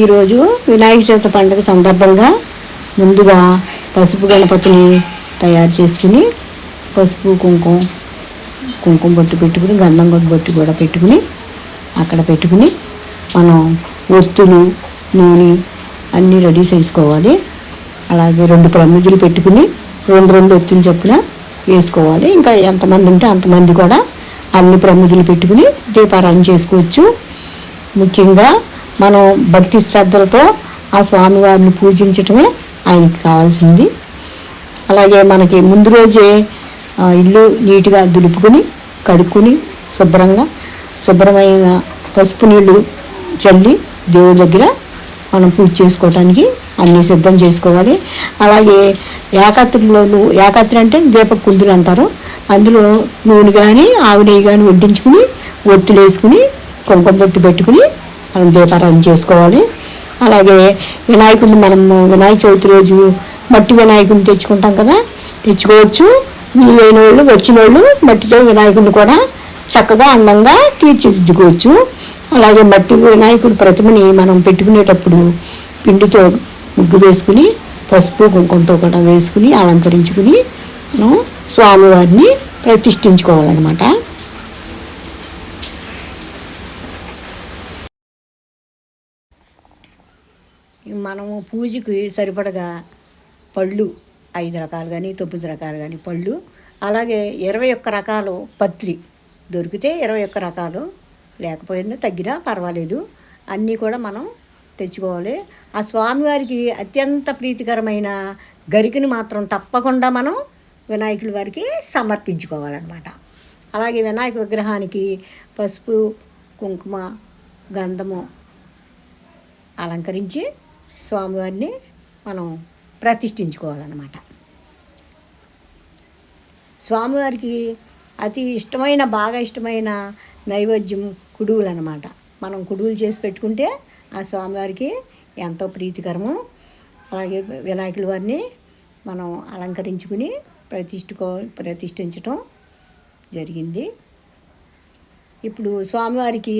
ఈరోజు వినాయక చవితి పండుగ సందర్భంగా ముందుగా పసుపు గణపతిని తయారు చేసుకుని పసుపు కుంకుమ బొట్టు పెట్టుకుని గంధం బొట్టు కూడా పెట్టుకుని అక్కడ పెట్టుకుని మనం ఒత్తులు నూనె అన్నీ రెడీ చేసుకోవాలి. అలాగే 2 ప్రమిదలు పెట్టుకుని 2 ఒత్తులు చొప్పున వేసుకోవాలి. ఇంకా ఎంతమంది ఉంటే అంతమంది కూడా అన్ని ప్రమిదలు పెట్టుకుని దీపారాధన చేసుకోవచ్చు. ముఖ్యంగా మనం భక్తి శ్రద్ధలతో ఆ స్వామివారిని పూజించటమే ఆయనకి కావాల్సింది. అలాగే మనకి ముందు రోజే ఇల్లు నీట్గా దులుపుకొని కడుక్కుని శుభ్రమైన పసుపు నీళ్ళు చల్లి దేవుడి దగ్గర మనం పూజ చేసుకోవటానికి అన్నీ సిద్ధం చేసుకోవాలి. అలాగే ఏకాత్రి అంటే దీప కుందులు అంటారు. అందులో నూనె కానీ ఆవు నెయ్యి కానీ వడ్డించుకుని ఒత్తులు వేసుకుని కుంకుమ బొట్టు పెట్టుకుని మనం దీపారాధన చేసుకోవాలి. అలాగే వినాయకుడిని మనము వినాయక చవితి రోజు మట్టి వినాయకుడిని తెచ్చుకుంటాం కదా, తెచ్చుకోవచ్చు. వీలైన వాళ్ళు వచ్చిన వాళ్ళు మట్టితో వినాయకుడిని కూడా చక్కగా అందంగా తీర్చిదిద్దుకోవచ్చు. అలాగే మట్టి వినాయకుడి ప్రతిమని మనం పెట్టుకునేటప్పుడు పిండితో ముగ్గు వేసుకుని పసుపు కుంకుమతో కూడా వేసుకుని అలంకరించుకుని మనం స్వామివారిని ప్రతిష్ఠించుకోవాలన్నమాట. మనము పూజకి సరిపడగా పళ్ళు 5 రకాలు కానీ 9 రకాలు కానీ పళ్ళు, అలాగే 21 రకాలు పత్రి దొరికితే 21 రకాలు, లేకపోయినా తగ్గినా పర్వాలేదు, అన్నీ కూడా మనం తెచ్చుకోవాలి. ఆ స్వామివారికి అత్యంత ప్రీతికరమైన గరికని మాత్రం తప్పకుండా మనం వినాయకుడి వారికి సమర్పించుకోవాలన్నమాట. అలాగే వినాయక విగ్రహానికి పసుపు కుంకుమ గంధము అలంకరించి స్వామివారిని మనం ప్రతిష్ఠించుకోవాలన్నమాట. స్వామివారికి అతి ఇష్టమైన బాగా ఇష్టమైన నైవేద్యం కుడువులు అన్నమాట. మనం కుడువులు చేసి పెట్టుకుంటే ఆ స్వామివారికి ఎంతో ప్రీతికరము. అలాగే వినాయకుల వారిని మనం అలంకరించుకుని ప్రతిష్ఠించటం జరిగింది. ఇప్పుడు స్వామివారికి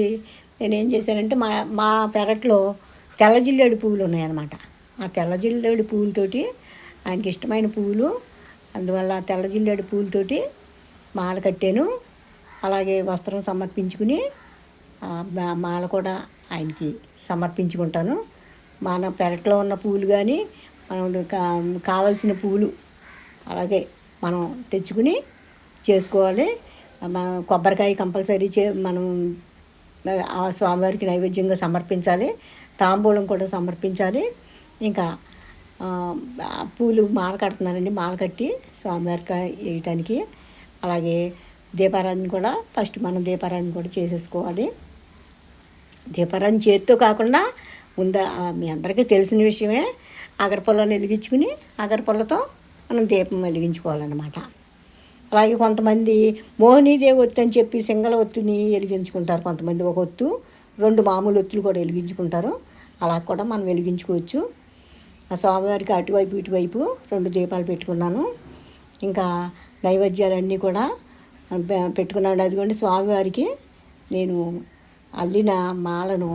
నేనేం చేశానంటే మా పెరట్లో తెల్ల జిల్లేడు పువ్వులు ఉన్నాయన్నమాట. ఆ తెల్ల జిల్లేడు పువ్వులతోటి ఆయనకి ఇష్టమైన పువ్వులు, అందువల్ల తెల్ల జిల్లేడు పువ్వులతోటి మాల కట్టాను. అలాగే వస్త్రం సమర్పించుకుని మాల కూడా ఆయనకి సమర్పించుకుంటాను. మన పెరట్లో ఉన్న పువ్వులు కానీ మనం కావలసిన పువ్వులు అలాగే మనం తెచ్చుకుని చేసుకోవాలి. కొబ్బరికాయ కంపల్సరీ మనం ఆ స్వామివారికి నైవేద్యంగా సమర్పించాలి. తాంబూలం కూడా సమర్పించాలి. ఇంకా పూలు మాల కడుతున్నానండి, మాల కట్టి స్వామివారికి వేయటానికి. అలాగే దీపారాధన కూడా ఫస్ట్ మనం దీపారాధన కూడా చేసేసుకోవాలి. దీపారాధన చేతితో కాకుండా మీ అందరికీ తెలిసిన విషయమే, అగరపుల్లను వెలిగించుకుని అగరపుల్లతో మనం దీపం వెలిగించుకోవాలన్నమాట. అలాగే కొంతమంది మోహినీదేవి ఒత్తు అని చెప్పి సింగల ఒత్తుని వెలిగించుకుంటారు. కొంతమంది ఒక ఒత్తు 2 మామూలు ఒత్తులు కూడా వెలిగించుకుంటారు. అలా కూడా మనం వెలిగించుకోవచ్చు. ఆ స్వామివారికి అటువైపు ఇటువైపు 2 దీపాలు పెట్టుకున్నాను. ఇంకా నైవేద్యాలన్నీ కూడా పెట్టుకున్నాను. అదిగోండి స్వామివారికి నేను అల్లిన మాలను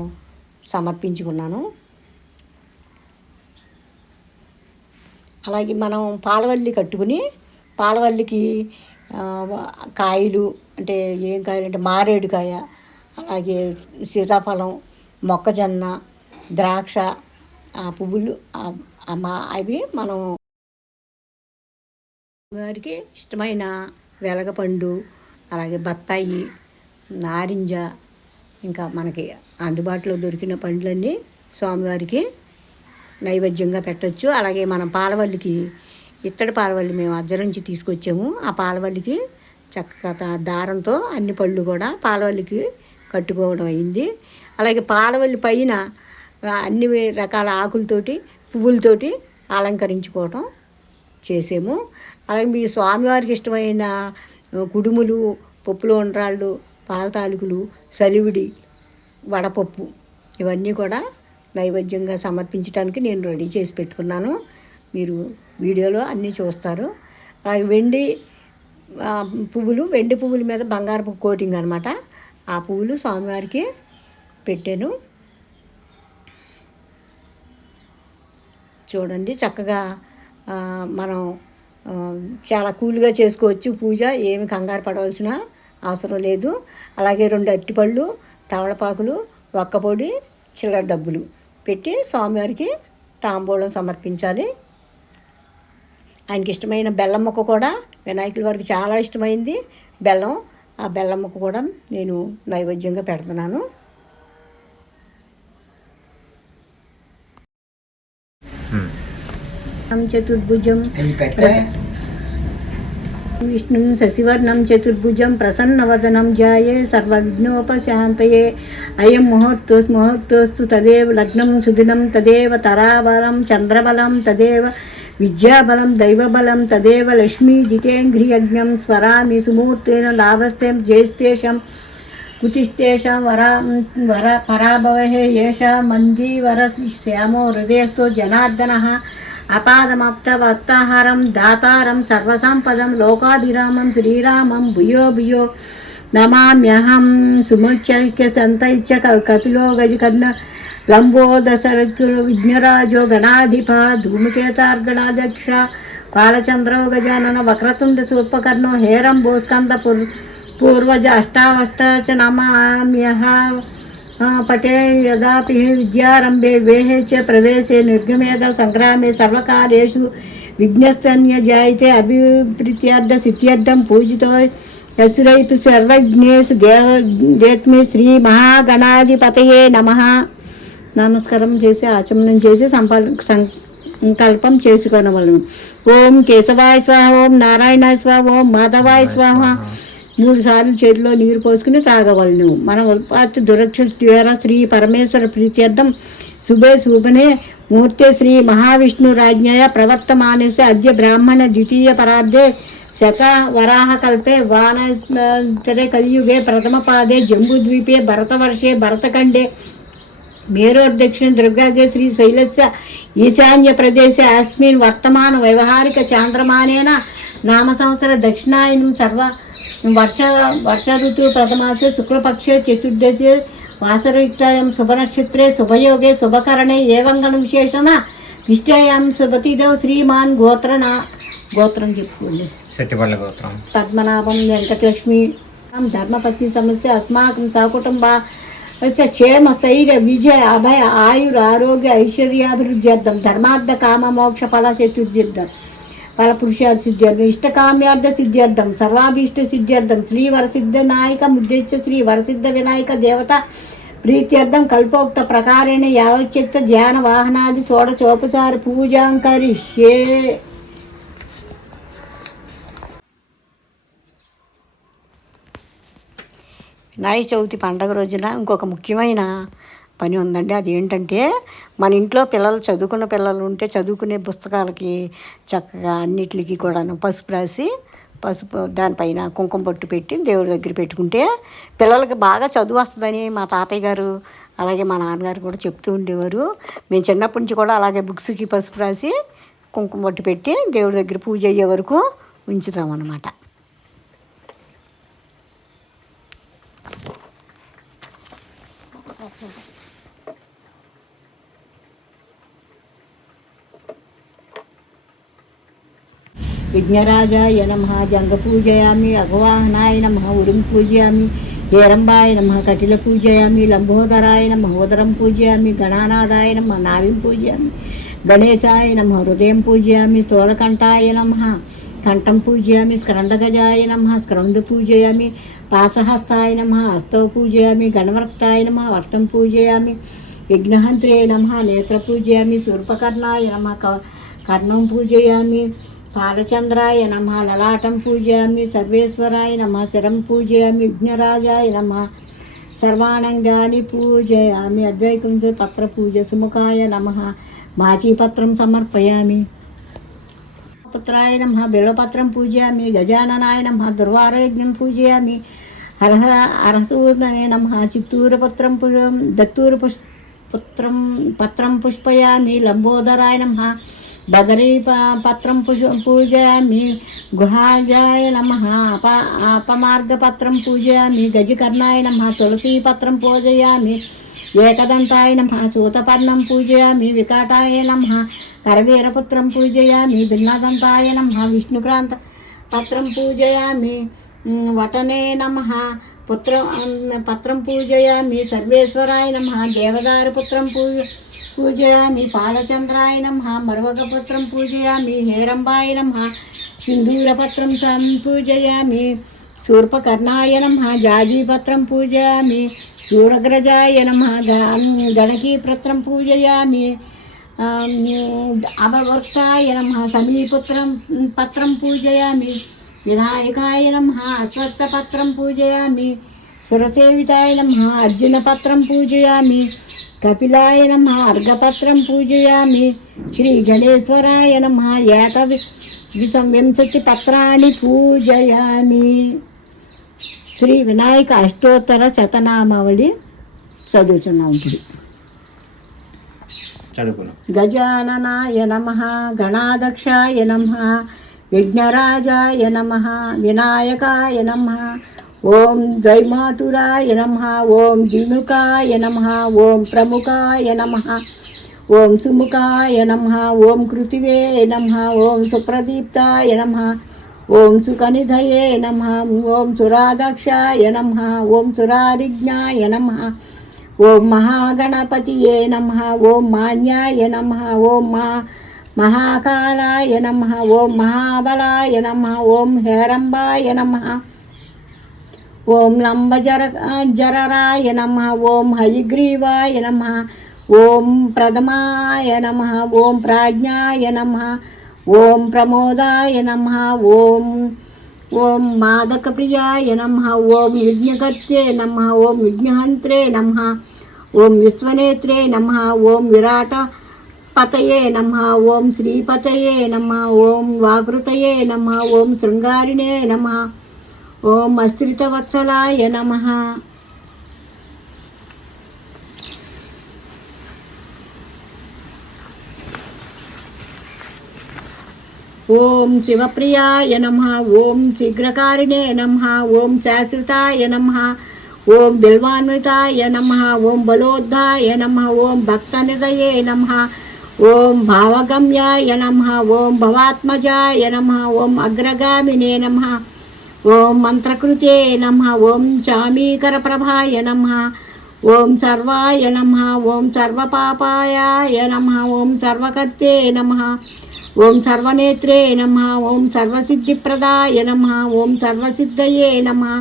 సమర్పించుకున్నాను. అలాగే మనం పాలవల్లి కట్టుకుని పాలవల్లికి కాయలు అంటే ఏం కాయలు అంటే మారేడుకాయ, అలాగే సీతాఫలం, మొక్కజొన్న, ద్రాక్ష పువ్వులు అవి మనం వారికి ఇష్టమైన వెలగపండు, అలాగే బత్తాయి, నారింజ, ఇంకా మనకి అందుబాటులో దొరికిన పండ్లన్నీ స్వామివారికి నైవేద్యంగా పెట్టవచ్చు. అలాగే మనం పాలవల్లికి ఇత్తడి పాలవల్లి మేము అద్దె నుంచి తీసుకొచ్చాము. ఆ పాలవల్లికి చక్కగా దారంతో అన్ని పళ్ళు కూడా పాలవల్లికి కట్టుకోవడం అయింది. అలాగే పాలవల్లి పైన అన్ని రకాల ఆకులతోటి పువ్వులతోటి అలంకరించుకోవటం చేసాము. అలాగే మీ స్వామివారికి ఇష్టమైన కుడుములు, పప్పులో ఉండ్రాళ్ళు, పాల తాలికలు, సలివిడి, వడపప్పు ఇవన్నీ కూడా నైవేద్యంగా సమర్పించడానికి నేను రెడీ చేసి పెట్టుకున్నాను. మీరు వీడియోలో అన్నీ చూస్తారు. అలాగే వెండి పువ్వులు, వెండి పువ్వుల మీద బంగారపు కోటింగ్ అనమాట. ఆ పువ్వులు స్వామివారికి పెట్టాను. చూడండి చక్కగా మనం చాలా కూల్గా చేసుకోవచ్చు పూజ. ఏమి కంగారు పడవలసిన అవసరం లేదు. అలాగే 2 అరటిపళ్ళు, తమలపాకులు, ఒక్కపొడి, చిల్లర డబ్బులు పెట్టి స్వామివారికి తాంబూలం సమర్పించాలి. ఆయనకి ఇష్టమైన బెల్లం ముక్క కూడా వినాయకుల వారికి చాలా ఇష్టమైంది బెల్లం. ఆ బెల్లం ముక్క కూడా నేను నైవేద్యంగా పెడుతున్నాను. చతుర్భుజం విష్ణుం శశివర్ణం చతుర్భుజం ప్రసన్నవదనం ధ్యాయే సర్వవిఘ్నోపశాంతయే. అయం ముహూర్తోస్తు తదేవ లగ్నం సుదినం తదేవ తరాబలం చంద్రబలం తదేవ విద్యాబలం దైవబలం తదేవ లక్ష్మీ జితేంద్రియజ్ఞం స్వరామి సుమూర్తేన లాభస్థేం జ్యేష్ఠేషం కుతిష్టేషాం వర పరాభవే ఏషా మందీవర శ్యామో హృదయస్థో జనార్దనః అపాదమప్తవత్తాహారం దాతారం సర్వసంపదం లోకాభిరామం శ్రీరామం భూయో భూయో నమామ్యహం. సుముచ్యైక్య సంతైత్య కపిలో గజకర్ణ లంబోదశరథులు విఘ్నరాజో గణాధిప ధూమకేతార్గణాధ్యక్ష కాలచంద్రో గజానన వక్రతుండ సూర్పకర్ణో హేరంబో స్కంద పూర్వజ అష్టావష్ట చ నమామ్యః. పటే యదాపి విద్యారంభే వేహే చ ప్రవేశే నిర్గమేద సంగ్రామే సర్వకార్యేషు విఘ్నస్తన్యజాయితే అభిప్రీత్యార్థ సిద్ధ్యర్థం పూజితో యసురైతు సర్వజ్ఞేషు దేత్మి శ్రీ మహాగణాధిపతయే నమః. నమస్కారం చేసి ఆచమనం చేసి సంకల్పం చేసుకొనవలను. ఓం కేశవాయ స్వాహ, ఓం నారాయణాయ స్వాహ, ఓం మాధవాయ స్వాహ 3 సార్లు చేతిలో నీరు పోసుకుని తాగవలను. మన ఉత్పత్తి దురక్ష ద్వారా శ్రీ పరమేశ్వర ప్రీత్యర్థం శుభే శుభనే మూర్తే శ్రీ మహావిష్ణు రాజ్ఞయ ప్రవర్తమానసే అద్య బ్రాహ్మణ ద్వితీయ పరార్ధే శత వరాహకల్పే వానరే కలియుగే ప్రథమ పాదే జంబూద్వీపే భరతవర్షే భరతఖండే మేరోర్దక్షిణ దుర్గాగే శ్రీశైలస్య ఈశాన్య ప్రదేశే అస్మిన్ వర్తమాన వ్యవహారిక చాంద్రమానేన నామ సంవత్సర దక్షిణాయనం సర్వ వర్ష ఋతు ప్రథమాసే శుక్లపక్షే చతుర్దశే వాసరయుక్తాయం శుభనక్షత్రే శుభయోగే శుభకరణే ఏవంగణ విశేషణ నిష్ఠాయాం శుభతిదౌ శ్రీమాన్ గోత్రం చెప్పుకోండి. పద్మనాభం వెంకటలక్ష్మి ధర్మపత్ని సమస్య అస్మాకం సకుటుంబ క్షేమ స్థైర్య విజయ అభయ ఆయుర ఆరోగ్య ఐశ్వర్యాభివృద్ధ్యర్థం ధర్మార్థ కామ మోక్ష ఫల చతుర్థ్యర్థం ఫల పురుషార్థ సిద్ధ్యర్థం ఇష్టకామ్యార్థ సిద్ధ్యర్థం సర్వాభీష్ట సిద్ధ్యర్థం శ్రీ వరసిద్ధ నాయక ముద్దేశ్య శ్రీ వరసిద్ధ వినాయక దేవత ప్రీత్యర్థం కల్పోక్త ప్రకారేణ యావచ్చిత్త ధ్యాన వాహనాది షోడశోపచార పూజాం కరిష్యే. వినాయక చవితి పండగ రోజున ఇంకొక ముఖ్యమైన పని ఉందండి. అదేంటంటే మన ఇంట్లో పిల్లలు చదువుకున్న పిల్లలు ఉంటే చదువుకునే పుస్తకాలకి చక్కగా అన్నిటికి కూడా పసుపు రాసి దానిపైన కుంకుమ బొట్టు పెట్టి దేవుడి దగ్గర పెట్టుకుంటే పిల్లలకి బాగా చదువు వస్తుందని మా తాతయ్య గారు అలాగే మా నాన్నగారు కూడా చెప్తూ ఉండేవారు. మేము చిన్నప్పటి నుంచి కూడా అలాగే బుక్స్కి పసుపు రాసి కుంకుమ బొట్టు పెట్టి దేవుడి దగ్గర పూజ అయ్యే వరకు ఉంచుతామన్నమాట. విఘ్నరాజాయ నమః జంగ పూజయామి, అఘవాహనాయ నమః ఉడిం పూజయామి, హేరంబాయ నమః కటిల పూజయామి, లంబోదరాయ నమః ఉదరం పూజయామి, గణానాథాయ నమః నాభిం పూజయామి, గణేశాయ నమః హృదయం పూజయామి, స్థూలకంఠాయ నమః కంఠం పూజయామి, స్కందగజాయ నమః స్కంద పూజయామి, పాసహస్తాయ నమః హస్తౌ పూజయామి, గణవర్తాయ నమః వర్తం పూజయామి, విఘ్నహంత్రే నమః నేత్ర పూజయామి, శూర్పకర్ణాయ నమః కర్ణం పూజయామి, బాలచంద్రాయ నమః లలాటం పూజయామి, సర్వేశ్వరాయ నమః శరం పూజయామి, విఘ్నరాజాయ నమః సర్వాణంగాని పూజయామి, అద్వైకుంఠ పత్ర పూజ సుముఖాయ నమః మాచీపత్రం సమర్పయామి, పుత్రాయ నమః బిల్వపత్రం పూజయామి, గజాననాయ నమః దుర్వారయజ్ఞం పూజయామి, అరసూర్ణయ నమః చిత్తూరపత్రం దత్తూర పత్రం పుష్పయామి, లంబోదరాయ నమః బదరీ పత్రం పూజయామి, గుహాజాయ నమః. అపమార్గపత్రం పూజయామి, గజకర్ణాయ నమః. తులసీపత్రం పూజయామి, ఏకదంతాయ నమః. సూతపర్ణం పూజయామి, వికటాయ నమః. కరవీరపుత్రం పూజయామి, భిన్నదంతాయ నమః. విష్ణుక్రాంత పత్రం పూజయామి, వటనే నమః. పత్రం పూజయామి, సర్వేశ్వరాయ నమః. దేవదారుపుత్రం పూజయామి, పాలచంద్రాయ నమః. మరువగపుత్రం పూజయామి, హేరంబాయ నమః. సింధూరపత్రం పూజయామి, శూర్పకర్ణాయ నమః. జాజీపత్రం పూజయామి, శూరగ్రజాయ నమః. గణకీపత్రం పూజయామి, అభవర్తాయ నమః. సమీపుత్రం పత్రం పూజయామి, వినాయకాయ నమః. అశ్వత్థపత్రం పూజయామి, సురసేవితాయ నమః. అర్జునపత్రం పూజయామి, కపిలాయ నమః. అర్ఘపత్రం పూజయామి, శ్రీ గణేశ్వరాయ నమః. వింశతి పత్రాన్ని పూజయామి. శ్రీ వినాయక అష్టోత్తర శతనామావళి చదువుతున్నాం ఇప్పుడు. గజాననాయ నమః, గణాధ్యక్షాయ నమః, విఘ్నరాజాయ నమః, వినాయకాయ నమః. ఓం ద్వైమాతురాయ నమః, ఓం ద్విముఖాయ నమః, ఓం ప్రముఖాయ నమః, ఓం సుముఖాయ నమః, ఓం కృతివే నమః, ఓం సుప్రదీప్తాయ నమః, ఓం సుకనిధయే నమః, ఓం సురాదక్షాయ నమః, ఓం సురారిజ్ఞాయ నమః, ఓం మహాగణపతియే నమః, ఓం మాన్యాయ నమః, ఓం మహాకాలాయ నమః, ఓం మహాబలాయ నమః, ఓం హేరంబాయ నమః, ఓం లంబజరాయ నమః, ఓం హయగ్రీవాయ నమః, ఓం ప్రథమాయ నమః, ఓం ప్రాజ్ఞాయ నమః, ఓం ప్రమోదాయ నమః, ఓం మాదకప్రియాయ నమః, ఓం విఘ్నకర్తే నమః, ఓం విఘ్నహంత్రే నమః, ఓం విశ్వనేత్రే నమః, ఓం విరాట పతయే నమః, ఓం శ్రీపతయే నమః, ఓం వాకృతయే నమః, ఓం శృంగారిణే నమః, ఓం అశ్రితవత్సలాయ నమః. ఓం శివప్రియాయ నమః, ఓం శీఘ్రకారిణే నమః, ఓం శాశ్వతాయ నమః, ఓం బిల్వాన్వితాయ నమః, ఓం బలోద్ధాయ నమః, ఓం భక్తనిదయే నమః, ఓం భావగమ్యాయ నమః, ఓం భవాత్మజాయ నమః, ఓం అగ్రగామినే నమః, ఓం మంత్రకృతే నమః, ఓం చామీకరప్రభాయ నమః, ఓం సర్వాయ నమః, ఓం సర్వపాపాయ నమః, ఓం సర్వకర్తే నమః, ఓం సర్వనేత్రే నమః, ఓం సర్వసిద్ధిప్రదాయ నమః, ఓం సర్వసిద్ధయే నమః,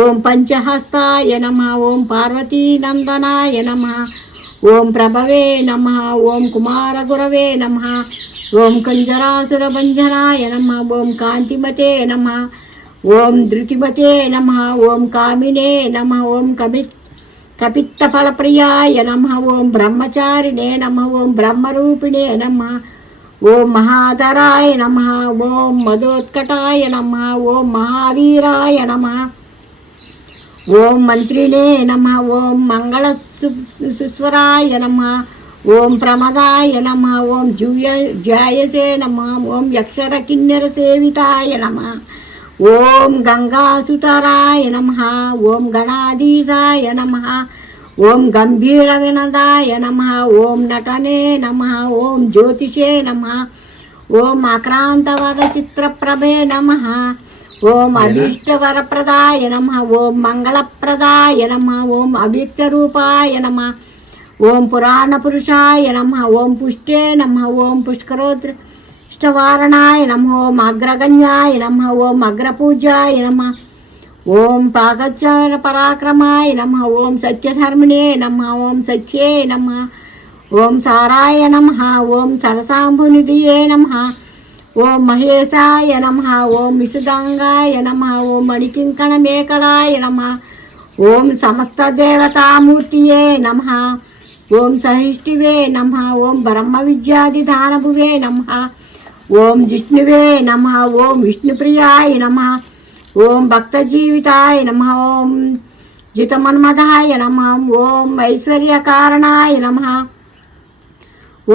ఓం పంచహస్తాయ నమః, ఓం పార్వతీనందనాయ నమః, ఓం ప్రభవే నమః, ఓం కుమారగురవే నమః, ఓం కంజరాసురభంజనాయ నమః, ఓం కాంతిమతే నమః, ఓం ధృతిమతే నమః, ఓం కామినే నమః, ఓం కపిత్తఫలప్రియాయ నమః, ఓం బ్రహ్మచారిణే నమః, ఓం బ్రహ్మరూపిణే నమః, ఓం మహాధరాయ నమః, ఓం మదోత్కటాయ నమః, ఓం మహావీరాయ నమః, ఓం మంత్రిణే నమః, ఓం మంగళసుస్వరాయ నమః, ఓం ప్రమదాయ నమః, ఓం జాయసే నమః, ఓం యక్షరకిన్నెరసేవితాయ నమః, ఓం గంగాసుతరాయ నమః, ఓం గణాధీశాయ నమః, ఓం గంభీర వినదాయ నమః, ఓం నటనే నమః, ఓం జ్యోతిషే నమః, ఓం అక్రాంతవర చిత్రప్రభే నమః, ఓం అభీష్టవరప్రదాయ నమః, ఓం మంగళప్రదాయ నమః, ఓం అవ్యక్తరూపాయ నమః, ఓం పురాణపురుషాయ నమః, ఓం పుష్టే నమః, ఓం పుష్కరోత్కృష్టవారణాయ నమః, ఓం అగ్రగణ్యాయ నమః, ఓం అగ్రపూజ్యాయ నమః, ఓం పాకచార పరాక్రమాయ నమః, ఓం సత్యధర్మిణే నమః, ఓం సత్యే నమః, ఓం సారాయ నమః, ఓం సరసాంబునిధియే నమః, ఓం మహేశాయ నమః, ఓం విశుదంగాయ నమః, ఓం మణికింకణమేకలాయ నమః, ఓం సమస్తదేవతామూర్తియే నమః, ఓం సహిష్ఠివే నమః, ఓం బ్రహ్మ విద్యాధిధానభువే నమః, ఓం జిష్ణువే నమః, ఓం విష్ణుప్రియాయ నమః, ఓం భక్తజీవితాయ నమః, ఓం జితమన్మదాయ నమః, ఓం ఐశ్వర్యకారణాయ నమః,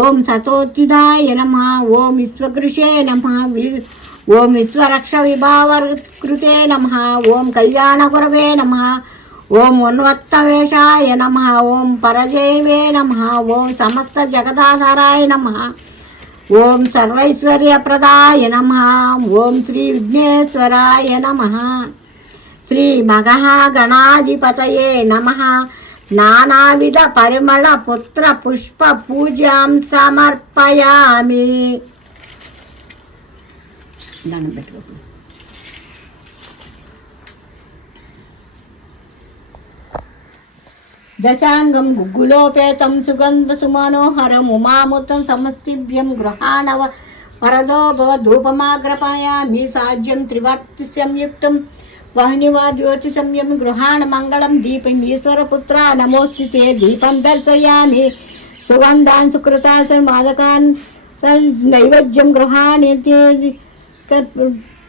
ఓం సతోత్థితాయ నమః. ఓం విశ్వకృషే నమః. ఓం విశ్వరక్ష విభావకృతే నమః. ఓం కళ్యాణగురవే నమః. ఓం ఉన్వత్తవేషాయ నమః. ఓం పరజైవే నమః. ఓం సమస్త జగదాధారాయ నమః. ఓం సర్వైశ్వర్యప్రదాయ నమః. ఓం శ్రీ విఘ్నేశ్వరాయ నమః. శ్రీ మహాగణాధిపతయే నమః. నానావిధ పరిమళ పుత్ర పుష్ప పూజాం సమర్పయామి. దండం పెట్టుకో. దశాంగం గుగ్గులోపేతం సుగంధ సుమనోహరం ఉమాముతం సమస్తిభ్యం గృహాణవ వరదో భవ ధూపమాగ్రపాయామి. సాధ్యం త్రివర్తి సంయుక్తం వహ్నివా జ్యోతి సంయం గృహాణ మంగళం దీపం ఈశ్వరపుత్ర నమోస్తుతే. దీపం దర్శయామి. సుగంధాన్ సుకృతాన్ మాదకాన్ నైవేద్యం గృహాణి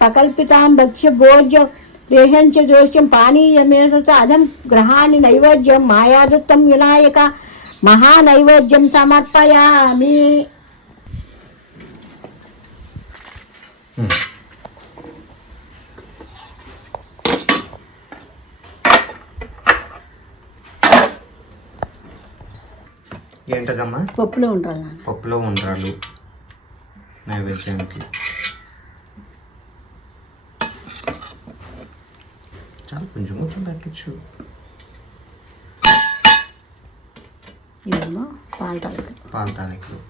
ప్రకల్పితాం భక్ష్య భోజ్య రేహంచ జోష్యం పానీయమేష అధం గృహాణి నైవేద్యం మాయాదత్తం వినాయక మహానైవేద్యం సమర్పయామి. ఏంటదమ్మా? పప్పులో ఉండాలి. పప్పులో ఉండ్రాలు నైవేద్యానికి. చాలా కొంచెం కొంచెం పెట్టచ్చు. ఇదేమో పాల తాలికలు.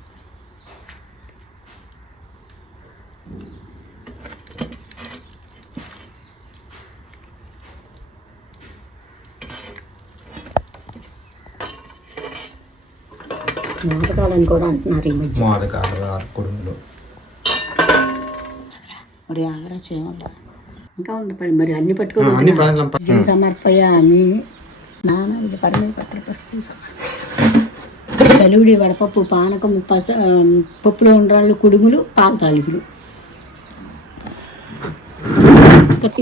మోదకాలని కూడా అంటున్నారు ఈ మధ్య. మోదకాలు కుడుములు. మరి ఆగ్రా చేయమంట ఇంకా ఉంది పని. మరి అన్ని పట్టుకోవాలి. సమర్పయామి. నానావిధ పరిమళపత్ర చలివిడి వడపప్పు పానకం పప్పులో ఉండ్రాళ్ళు కుడుములు పాల తాలికలు.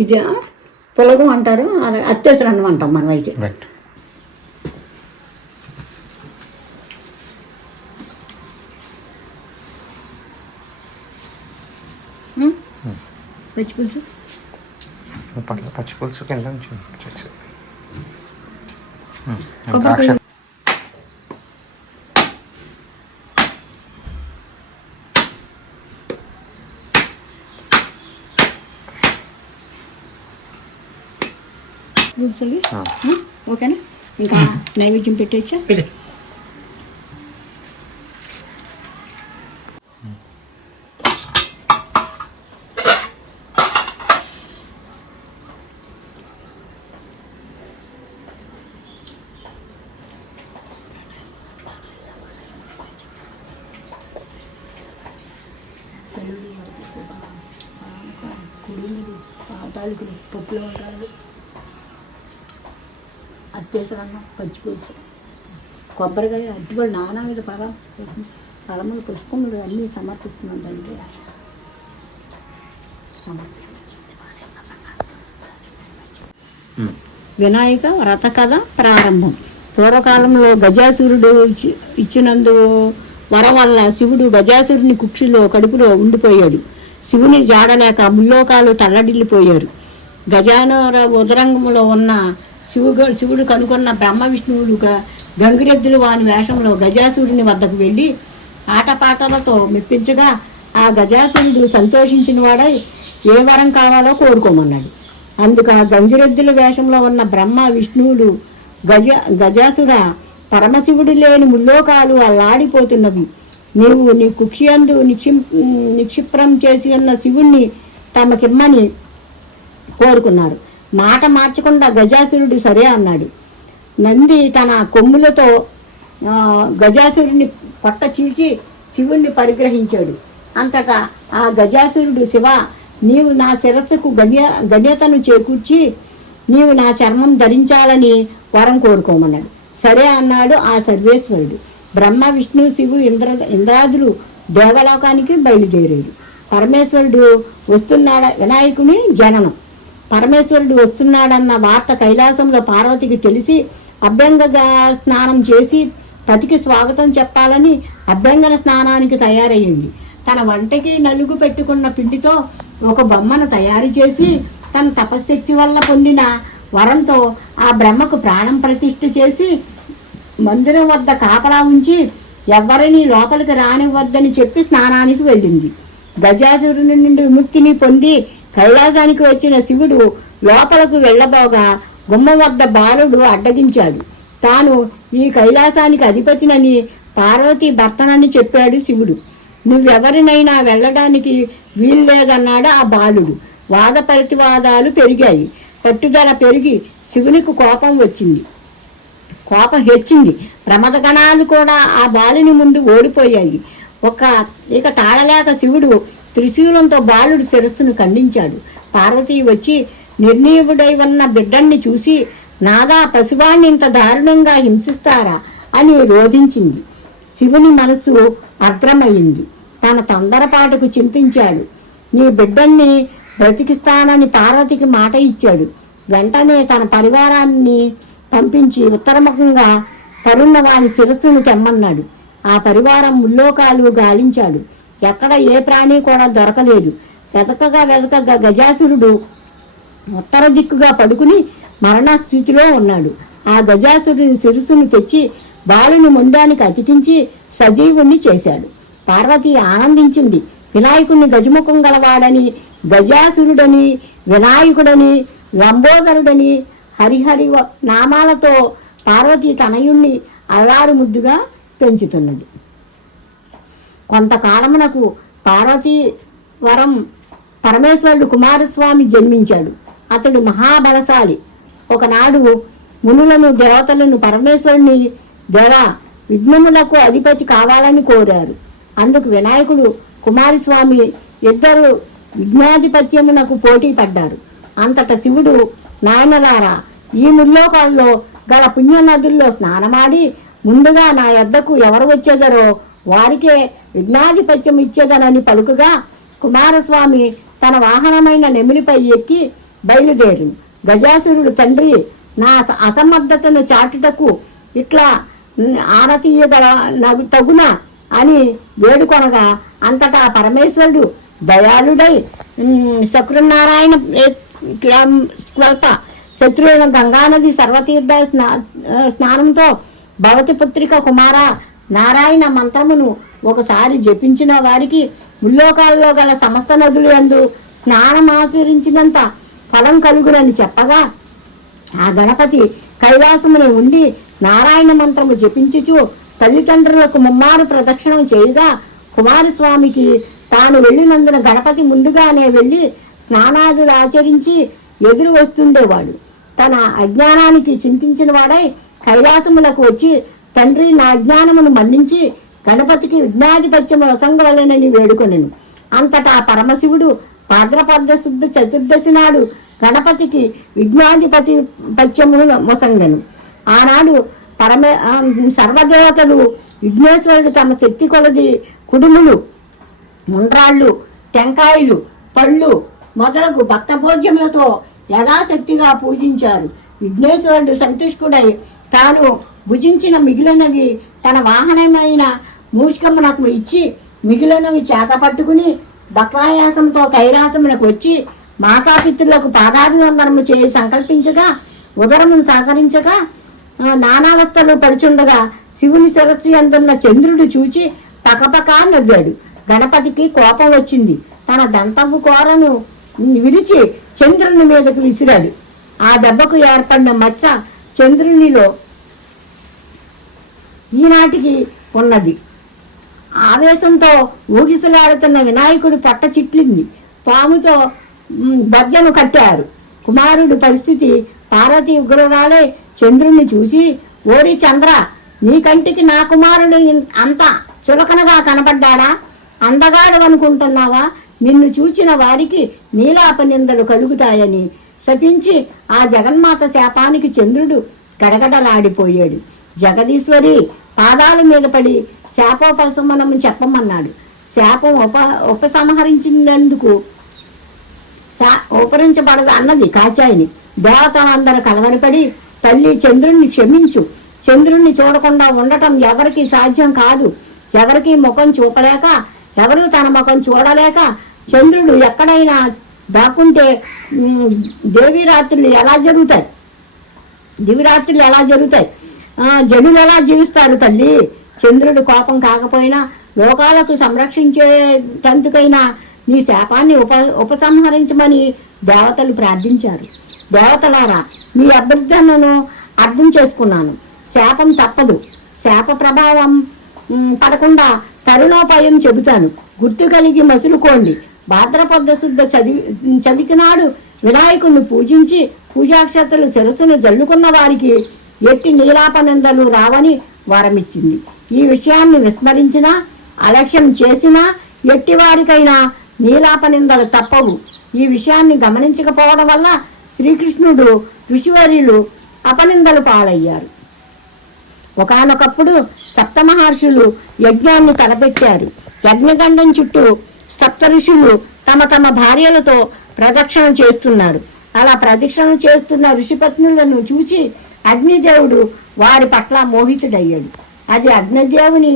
ఇది పులగం అంటారు. అత్యవసర అన్నం అంటాం మనం అయితే. పచ్చిపులుసు పచ్చిపులుసు కింద ఓకేనా? ఇంకా నైవేద్యం పెట్టేచ్చా? కుడుములు పాతాలికలు పప్పులో ఉంటారు. అత్యవసరంగా పచ్చిపులుసు కొబ్బరికాయ అరటిపళ్ళు నానావిధ ఫలములు పుష్పములు అన్నీ సమర్పిస్తున్నాం దానికి. వినాయక వ్రత కథ ప్రారంభం. పూర్వకాలంలో గజాసురుడు ఇచ్చినందు వరం వల్ల శివుడు గజాసురుని కుక్షిలో కడుపులో ఉండిపోయాడు. శివుని జాడలేక ముల్లోకాలు తల్లడిల్లిపోయారు. గజానర ఉదరంగంలో ఉన్న శివుడు కనుగొన్న బ్రహ్మ విష్ణువులుగా గంగిరెద్దులు వాని వేషంలో గజాసురుని వద్దకు వెళ్ళి ఆటపాటలతో మెప్పించగా ఆ గజాసురుడు సంతోషించిన వాడై ఏ వరం కావాలో కోరుకోమన్నాడు. అందుకు ఆ గంగిరెద్దుల వేషంలో ఉన్న బ్రహ్మ విష్ణువులు గజాసుర పరమశివుడు లేని ముల్లోకాలు అల్లాడిపోతున్నవి. నీవు నీ కుక్షియందు నిక్షిప్రం చేసి ఉన్న శివుణ్ణి తమకిమ్మని కోరుకున్నారు. మాట మార్చకుండా గజాసురుడు సరే అన్నాడు. నంది తన కొమ్ములతో గజాసురుడిని పొట్ట చీల్చి శివుణ్ణి పరిగ్రహించాడు. అంతటా ఆ గజాసురుడు, శివ, నీవు నా శిరస్సుకు గణ్యతను చేకూర్చి నీవు నా చర్మం ధరించాలని వరం కోరుకోమన్నాడు. సరే అన్నాడు ఆ సర్వేశ్వరుడు. బ్రహ్మ విష్ణు శివు ఇంద్రాదులు దేవలోకానికి బయలుదేరాడు. పరమేశ్వరుడు వస్తున్నాడ వినాయకుని జననం. పరమేశ్వరుడు వస్తున్నాడన్న వార్త కైలాసంలో పార్వతికి తెలిసి అభ్యంగ స్నానం చేసి పతికి స్వాగతం చెప్పాలని అభ్యంగన స్నానానికి తయారయ్యింది. తన వంటకి నలుగు పెట్టుకున్న పిండితో ఒక బొమ్మను తయారు చేసి తన తపశ్శక్తి వల్ల పొందిన వరంతో ఆ బ్రహ్మకు ప్రాణం ప్రతిష్ఠ చేసి మందిరం వద్ద కాపలా ఉంచి ఎవ్వరినీ లోపలికి రానివ్వద్దని చెప్పి స్నానానికి వెళ్ళింది. గజాసురుని నుండి విముక్తిని పొంది కైలాసానికి వచ్చిన శివుడు లోపలకు వెళ్ళబోగా గుమ్మం వద్ద బాలుడు అడ్డగించాడు. తాను ఈ కైలాసానికి అధిపతినని పార్వతీ భర్తనని చెప్పాడు శివుడు. నువ్వెవరినైనా వెళ్ళడానికి వీల్లేదన్నాడు ఆ బాలుడు. వాద ప్రతివాదాలు పెరిగాయి. పట్టుదల పెరిగి శివునికి కోపం హెచ్చింది. ప్రమదగణాలు కూడా ఆ బాలుని ముందు ఓడిపోయాయి. ఇక తాళలేక శివుడు త్రిశూలంతో బాలుడు శిరస్సును ఖండించాడు. పార్వతి వచ్చి నిర్ణీవుడై ఉన్న బిడ్డన్ని చూసి నాదా పశువాణ్ణి ఇంత దారుణంగా హింసిస్తారా అని రోధించింది. శివుని మనసు అర్థమయ్యింది. తన తొందరపాటుకు చింతించాడు. నీ బిడ్డన్ని బ్రతికిస్తానని పార్వతికి మాట ఇచ్చాడు. వెంటనే తన పరివారాన్ని పంపించి ఉత్తరముఖంగా పరున్న వాని శిరస్సును తెమ్మన్నాడు. ఆ పరివారం ముల్లోకాలు గాలించాడు. ఎక్కడ ఏ ప్రాణి కూడా దొరకలేదు. వెతకగా గజాసురుడు ఉత్తర దిక్కుగా పడుకుని మరణస్థితిలో ఉన్నాడు. ఆ గజాసురుని శిరస్సును తెచ్చి బాలుని మొండానికి అతికించి సజీవుణ్ణి చేశాడు. పార్వతి ఆనందించింది. వినాయకుణ్ణి గజముఖం గలవాడని, గజాసురుడని, వినాయకుడని, లంబోదరుడని హరిహరి నామాలతో పార్వతి తనయుణ్ణి అల్లారు ముద్దుగా పెంచుతున్నది. కొంతకాలమునకు పార్వతీ వరం పరమేశ్వరుడు కుమారస్వామి జన్మించాడు. అతడు మహాబలశాలి. ఒకనాడు మునులను దేవతలను పరమేశ్వరుని దేవా విఘ్నములకు అధిపతి కావాలని కోరారు. అందుకు వినాయకుడు కుమారస్వామి ఇద్దరు విఘ్నాధిపత్యమునకు పోటీ పడ్డారు. అంతటా శివుడు నాయనలారా ఈ ముల్లోకాల్లో గల పుణ్య నదుల్లో స్నానమాడి ముందుగా నా యొద్దకు ఎవరు వచ్చేదరో వారికే విఘ్నాధిపత్యం ఇచ్చేదనని పలుకుగా కుమారస్వామి తన వాహనమైన నెమిలిపై ఎక్కి బయలుదేరు. గజాసురుడు తండ్రి నా అసమర్థతను చాటుటకు ఇట్లా ఆరతీయగల తగున అని వేడుకొనగా అంతటా పరమేశ్వరుడు దయాళుడై శక్రునారాయణ స్వల్ప శత్రువుల గంగానది సర్వతీర్థ స్నానంతో భవతి పుత్రిక కుమార నారాయణ మంత్రమును ఒకసారి జపించిన వారికి ముల్లోకాల్లో గల సమస్త నదులు యందు స్నానం ఆచరించినంత ఫలం కలుగునని చెప్పగా ఆ గణపతి కైలాసమును ఉండి నారాయణ మంత్రము జపించుచు తల్లిదండ్రులకు ముమ్మారు ప్రదక్షిణం చేయగా కుమారస్వామికి తాను వెళ్ళినందున గణపతి ముందుగానే వెళ్ళి స్నానాదులు ఆచరించి ఎదురు వస్తుండేవాడు. తన అజ్ఞానానికి చింతించిన వాడై కైలాసములకు వచ్చి తండ్రి నా అజ్ఞానమును మన్నించి గణపతికి విఘ్నాధిపత్యము వసంగవలనని వేడుకొనెను. అంతటా పరమశివుడు భాద్రపద శుద్ధ చతుర్దశి నాడు గణపతికి విఘ్నాధిపత్యమును మొసంగెను. ఆనాడు సర్వదేవతలు విఘ్నేశ్వరుడు తమ శక్తి కొలది కుడుములు, ఉండ్రాళ్ళు, టెంకాయలు, పళ్ళు మొదలగు భక్తభోజ్యములతో యథాశక్తిగా పూజించారు. విఘ్నేశ్వరుడు సంతుష్టుడై తాను భుజించిన మిగిలినవి తన వాహనమైన మూషికమునకు ఇచ్చి మిగిలినవి చేత పట్టుకుని భక్తాయాసంతో కైలాసమునకు వచ్చి మాతాపితృలకు పాదాభివందనము చేసి సంకల్పించగా ఉదరమును సహకరించగా నానావస్థలు పడుచుండగా శివుని శిరస్సు అందున్న చంద్రుడు చూచి పకపకా నవ్వాడు. గణపతికి కోపం వచ్చింది. తన దంతపు కోరను విరిచి చంద్రుని మీదకు విసిరాడు. ఆ దెబ్బకు ఏర్పడిన మచ్చ చంద్రునిలో ఈనాటికి ఉన్నది. ఆవేశంతో ఊగిసలాడుతున్న వినాయకుడు పొట్ట చిట్లింది. పాముతో బజ్జను కట్టారు. కుమారుడు పరిస్థితి పార్వతి ఉగ్రరాలే చంద్రుణ్ణి చూసి ఓరి చంద్ర, నీ కంటికి నా కుమారుడు అంత చులకనగా కనపడ్డాడా? అందగాడు అనుకుంటున్నావా? నిన్ను చూచిన వారికి నీలాపనిందలు కలుగుతాయని శపించి ఆ జగన్మాత శాపానికి చంద్రుడు గడగడలాడిపోయాడు. జగదీశ్వరి పాదాల మీద పడి శాపోపశమనము చెప్పమన్నాడు. శాపం ఉపసంహరించినందుకు ఉపరించబడదు అన్నది కాచాయిని. దేవతలందరూ కలవరపడి తల్లి చంద్రుణ్ణి క్షమించు, చంద్రుణ్ణి చూడకుండా ఉండటం ఎవరికి సాధ్యం కాదు. ఎవరికి ముఖం చూపలేక, ఎవరు తన ముఖం చూడలేక, చంద్రుడు ఎక్కడైనా దాక్కుంటే దివిరాత్రులు ఎలా జరుగుతాయి, జనులు ఎలా జీవిస్తారు తల్లి? చంద్రుడు కోపం కాకపోయినా లోకాలకు సంరక్షించేటందుకైనా నీ శాపాన్ని ఉపసంహరించమని దేవతలు ప్రార్థించారు. దేవతలారా, మీ అభ్యర్థనను అర్థం చేసుకున్నాను. శాపం తప్పదు. శాప ప్రభావం పడకుండా తరుణోపాయం చెబుతాను. గుర్తు కలిగి మసులుకోండి. భాద్రపద శుద్ధ చవితి నాడు వినాయకుడిని పూజించి పూజాక్షతలు శిరస్సును జల్లుకున్న వారికి ఎట్టి నీలాపనిందలు రావని వరమిచ్చింది. ఈ విషయాన్ని విస్మరించినా అలక్ష్యం చేసినా ఎట్టి వారికైనా నీలాపనిందలు తప్పవు. ఈ విషయాన్ని గమనించకపోవడం వల్ల శ్రీకృష్ణుడు ఋషివర్యులు అపనిందలు పాలయ్యారు. ఒకానొకప్పుడు సప్తమహర్షులు యజ్ఞాన్ని తలపెట్టారు. యజ్ఞగండం చుట్టూ సప్త ఋషులు తమ తమ భార్యలతో ప్రదక్షిణ చేస్తున్నారు. అలా ప్రదక్షిణ చేస్తున్న ఋషిపత్నులను చూసి అగ్నిదేవుడు వారి పట్ల మోహితుడయ్యాడు. అది అగ్నిదేవుని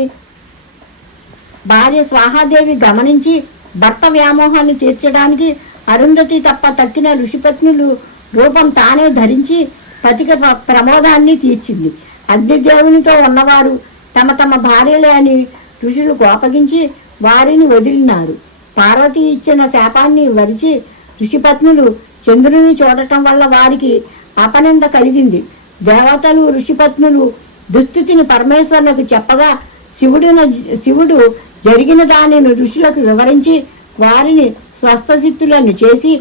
భార్య స్వాహాదేవి గమనించి భర్త వ్యామోహాన్ని తీర్చడానికి అరుంధతి తప్ప తక్కిన ఋషిపత్నులు రూపం తానే ధరించి పతిక ప్రమోదాన్ని తీర్చింది. అగ్నిదేవునితో ఉన్నవారు తమ తమ భార్యలే అని ఋషులు కోపగించి వారిని వదిలినారు. పార్వతి ఇచ్చిన శాపాన్ని వరిచి ఋషిపత్నులు చంద్రుని చూడటం వల్ల వారికి అపనింద కలిగింది. దేవతలు ఋషిపత్నులు దుస్థితిని పరమేశ్వరునికి చెప్పగా శివుడు జరిగిన దానిని ఋషులకు వివరించి వారిని స్వస్థసిద్ధులను చేసి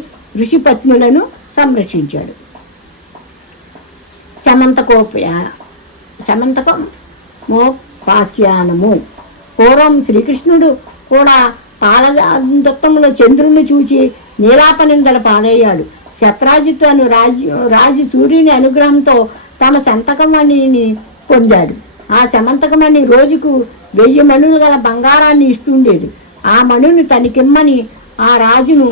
ఋషిపత్నులను సంరక్షించాడు. సమంతకోపాఖ్యానము. పూర్వం శ్రీకృష్ణుడు కూడా పాలదత్తములో చంద్రుణ్ణి చూచి నీలాపనిందల పాలయ్యాడు. శత్రాజిత్తు అను రాజు సూర్యుని అనుగ్రహంతో తమ సంతకమణిని పొందాడు. ఆ సమంతకమణి రోజుకు 1000 మణులు గల బంగారాన్ని ఇస్తుండేది. ఆ మణుని తనకిమ్మని ఆ రాజును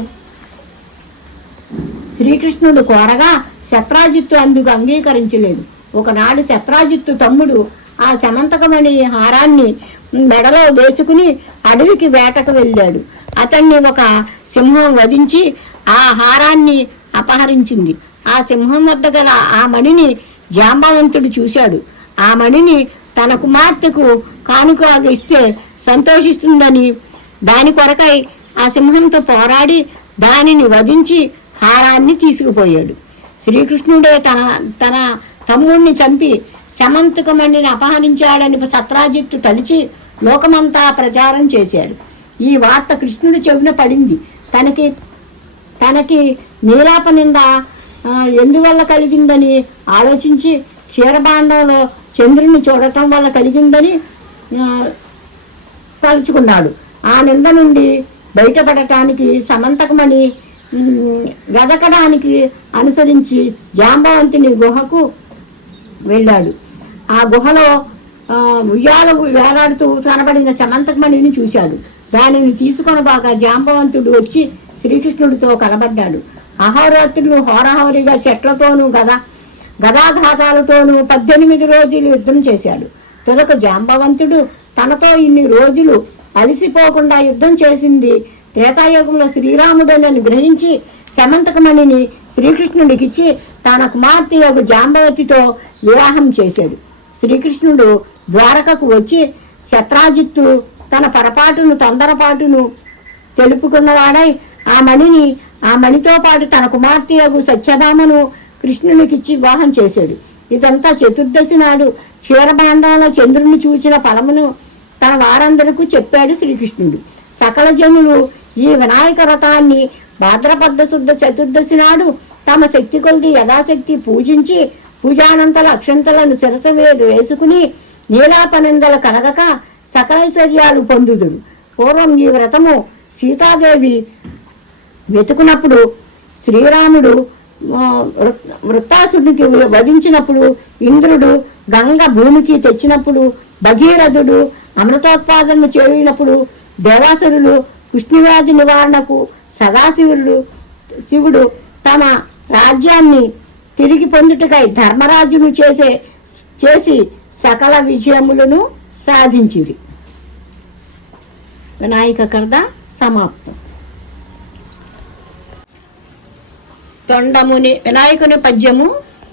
శ్రీకృష్ణుడు కోరగా శత్రాజిత్తు అందుకు అంగీకరించలేదు. ఒకనాడు శత్రాజిత్తు తమ్ముడు ఆ సమంతకమణి హారాన్ని మెడలో వేసుకుని అడవికి వేటకు వెళ్ళాడు. అతన్ని ఒక సింహం వధించి ఆ హారాన్ని అపహరించింది. ఆ సింహం వద్ద గల ఆ మణిని జాంబవంతుడు చూశాడు. ఆ మణిని తన కుమార్తెకు కానుకగా ఇస్తే సంతోషిస్తుందని దాని కొరకై ఆ సింహంతో పోరాడి దానిని వధించి హారాన్ని తీసుకుపోయాడు. శ్రీకృష్ణుడే తన తమ్ముణ్ణి చంపి సమంతకమణిని అపహరించాడని శత్రాజిత్తు తలిచి లోకమంతా ప్రచారం చేశాడు. ఈ వార్త కృష్ణుడి చెవిన పడింది. తనకి నీలాపనింద ఎందువల్ల కలిగిందని ఆలోచించి క్షీరభాండంలో చంద్రుని చూడటం వల్ల కలిగిందని తలుచుకున్నాడు. ఆ నింద నుండి బయటపడటానికి సమంతకమణి వెదకడానికి అనుసరించి జాంబవంతుని గుహకు వెళ్ళాడు. ఆ గుహలో ఉయ్యాల వేలాడుతూ కనబడిన సమంతకమణిని చూశాడు. దానిని తీసుకొని బాగా జాంబవంతుడు వచ్చి శ్రీకృష్ణుడితో కలబడ్డాడు. అహోరాత్రులు హోరహోరిగా చెట్లతోనూ గదాఘాతాలతోనూ 18 రోజులు యుద్ధం చేశాడు. తొలక జాంబవంతుడు తనతో ఇన్ని రోజులు అలసిపోకుండా యుద్ధం చేసింది త్రేతాయుగంలో శ్రీరాముడని గ్రహించి సమంతకమణిని శ్రీకృష్ణుడికిచ్చి తన కుమార్తె యొక్క జాంబవతితో వివాహం చేశాడు. శ్రీకృష్ణుడు ద్వారకకు వచ్చి శత్రాజిత్తు తన తొందరపాటును తెలుపుకున్నవాడై ఆ మణితో పాటు తన కుమార్తె యొక్క సత్యభామను కృష్ణునికిచ్చి వివాహం చేశాడు. ఇదంతా చతుర్దశి నాడు క్షీరభాండంలో చంద్రుని చూసిన ఫలమును తన వారందరికీ చెప్పాడు శ్రీకృష్ణుడు. సకల జనులు ఈ వినాయక వ్రతాన్ని భాద్రపద శుద్ధ చతుర్దశి నాడు తమ శక్తి కొలది యథాశక్తి పూజించి పూజానంతర అక్షంతలను శిరస వేసుకుని నీలాపనిందలు కలగక సకలైశ్వర్యాలు పొందుదురు. పూర్వం ఈ వ్రతము సీతాదేవి వెతుకున్నప్పుడు, శ్రీరాముడు వృత్తాసుడికి వధించినప్పుడు, ఇంద్రుడు గంగ భూమికి తెచ్చినప్పుడు, భగీరథుడు అమృతోత్పాదన చేయినప్పుడు, దేవాసురులు కృష్ణవ్యాధి నివారణకు శివుడు తమ రాజ్యాన్ని తిరిగి పొందుటకై ధర్మరాజును చేసి సకల విజయములను సాధించింది. వినాయక కథ సమాప్తం. తొండముని వినాయకుని పద్యము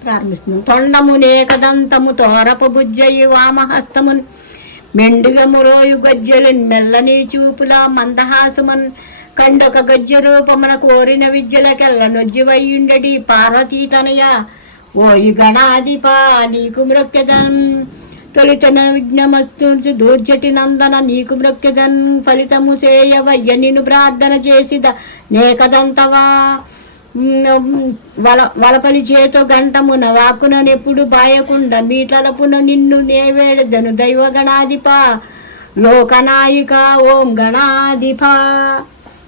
ప్రారంభిస్తున్నాం. తొండమునే కదంతము తోరపు బుజ్జయి వామహస్తమున్ మెండుగమురోయు గజ్జలున్ మెల్లని చూపుల మందహాసమున్ కండొక గజ్జ రూపమున కోరిన విద్యలకెల్ల నొజ్జివయ్యుండడి పార్వతీ తనయ ఓయి గణాధిపా నీకు మృక్యదన్ తొలితన విఘ్నమస్తు దూర్జటి నందన నీకు మృక్యదన్ ఫలితము సేయవయ్య నిన్ను ప్రార్థన చేసిద నేకదంతవా వలపలి చేతో గంటమున వాకుననెప్పుడు బాయకుండా మీ తలపున నిన్ను నేవేడదను దైవగణాధిప లోకనాయిక ఓం గణాధిప.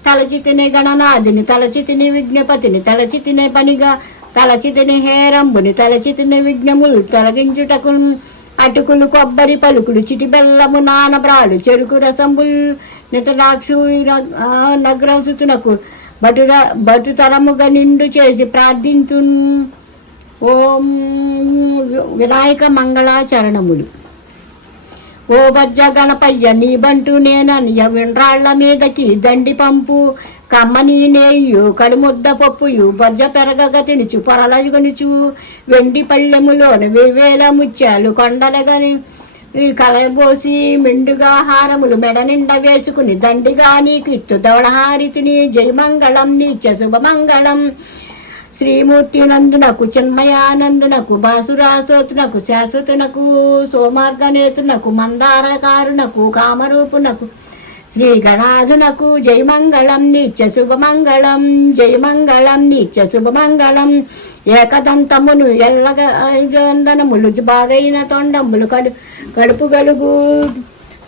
తలచితిని గణనాథుని తలచితిని విజ్ఞపతిని తలచితిని పనిగా తలచితిని హేరంబుని తలచితిని విఘ్నములు తొలగించుటకు అటుకులు కొబ్బరి పలుకులు చిటి బెల్లము నానబ్రాలు చెరుకు రసంబుల్ నితడాక్షు నగ్రసుతునకు బటుతరముగా నిండు చేసి ప్రార్థించున్. ఓం వినాయక మంగళాచరణములు. ఓ బజ్జ గణపయ్య నీ బంటు నేననియ విండ్రాళ్ల మీదకి దండి పంపు కమ్మని నేయు కడుముద్ద పప్పుయు బజ్జ పెరగగ తినుచు పొరలగనుచు వెండి పళ్ళెములోన వేవేల ముత్యాలు కొండలగని కలబోసి మెండుగా హారములు మెడ నిండా వేసుకుని దండిగా నీకు ఇట్టు దవళహారితిని జయమంగళం నీచ శుభమంగళం. శ్రీమూర్తి నందునకు చిన్మయానందునకు బాసురాసోతునకు శాశ్వతునకు సోమార్గనేతునకు మందారకారునకు కామరూపునకు శ్రీ గణాధునకు జయమంగళం నిత్య శుభమంగళం జయమంగళం నిత్య శుభమంగళం. ఏకదంతమును ఎల్లగందనములు బాగైన తొండములు కడుపు గలుగు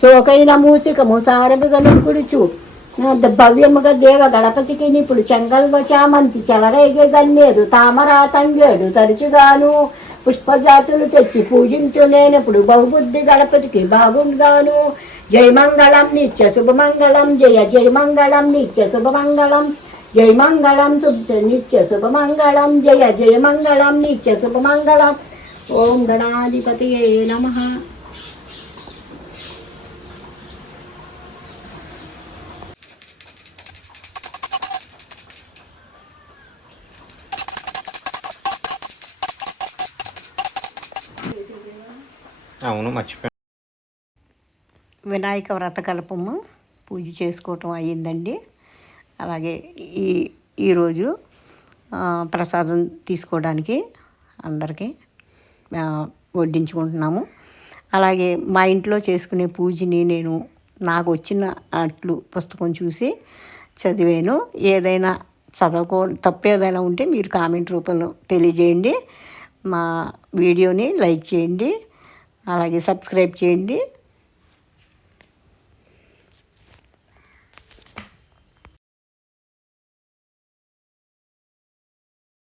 సోకైన మూసికము సారపు గలుగుడుచు భవ్యముగా దేవ గణపతికి నిపుడు చెంగల్వ చామంతి చెలరేగే గన్నేరు తామర తంగేడు తరచుగాను పుష్పజాతులు తెచ్చి పూజించు నేనప్పుడు బహుబుద్ధి గణపతికి బాగుంగాను. జయమంగళం నిత్య శుభమంగళం జయ జయమంగళం నిత్య శుభమంగళం జయమంగళం నిత్య శుభమంగళం జయ జయమంగళం నిత్య శుభమంగళం. ఓం గణాధిపతియే నమః. అవును మర్చిపోయాను. వినాయక వ్రతకల్పము పూజ చేసుకోవటం అయ్యిందండి. అలాగే ఈరోజు ప్రసాదం తీసుకోవడానికి అందరికీ వడ్డించుకుంటున్నాము. అలాగే మా ఇంట్లో చేసుకునే పూజని నేను నాకు వచ్చిన అట్లు పుస్తకం చూసి చదివాను. ఏదైనా తప్పు ఏదైనా ఉంటే మీరు కామెంట్ రూపంలో తెలియజేయండి. మా వీడియోని లైక్ చేయండి, అలాగే సబ్స్క్రైబ్ చేయండి.